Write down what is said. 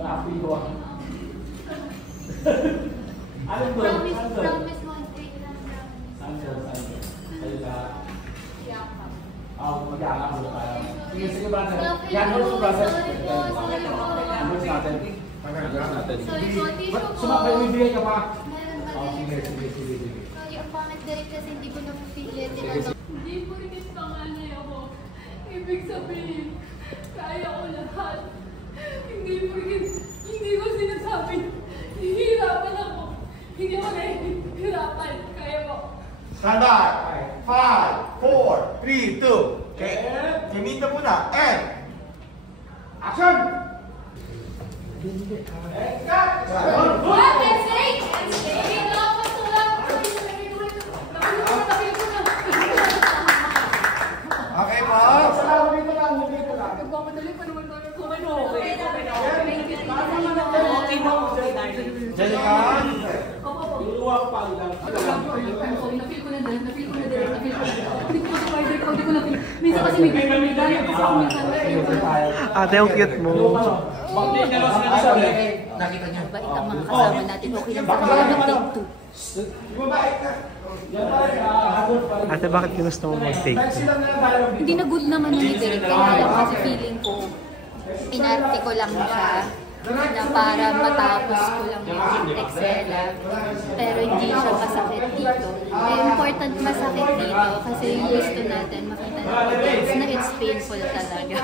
Promise mo, take lang promise. Mag-aakap mo tayo. Sige, brother. Yan mo, brother. Endorse natin. Sorry po, tissue po. Sumabay, bibigay ka pa. Meron ba Sige. Sorry, ang pangit direct kasi hindi ko na-feel. Hindi po rin panganay ako. Ibig sabihin, kaya ko lahat. Hindi ko sinasabi. Hihirapan ako. Hindi ako nahihirapan. Kaya ko. Stand by. 5, 4, 3, 2. Okay. Kimita muna. And action! And cut! What? That's great! That's great! Okay, Pops. Nagmamadali pa naman tayo kung ano. Jellica. Iluwag pa lang. Na-feel ko na din. Hindi ko spider ko. Hindi ko na-feel. Minsan kasi may gaya. Ate, ang cute mo. Nakita niyo. Bait ang mga kasama natin. Okay lang sa mga mag-take two. Ate, bakit ginusto mo mag-take? Hindi na good naman ni Direk. Kaya lang kasi feeling ko, inarte ko lang siya na para matapos ko lang yung Excella. Pero hindi siya masakit dito. Important masakit dito kasi yung gusto natin makita natin na it's painful talaga.